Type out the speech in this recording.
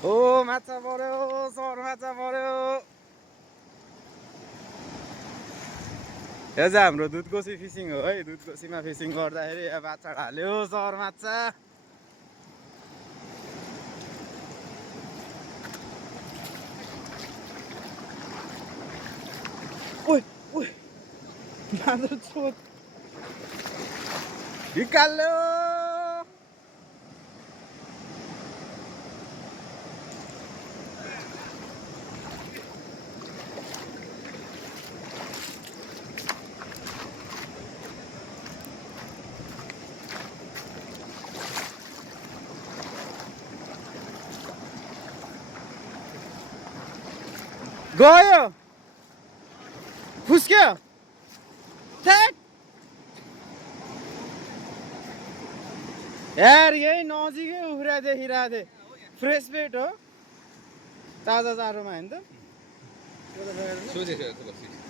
ओ माछा पर्यो सर माछा पर्यो यो चाहिँ हाम्रो दुधकोसी फिसिङ हो है दुधकोसीमा फिसिङ गर्दाखेरि अब माछा ढाल्यो सर माछा ओइ ओइ माछा छोड निकाल्यो गयो फुस्क्यो थ्याट यार यही नजिकै उफ्रा देखिरहेको थिएँ फ्रेस पेट हो ताजा चारोमा होइन त सोचेको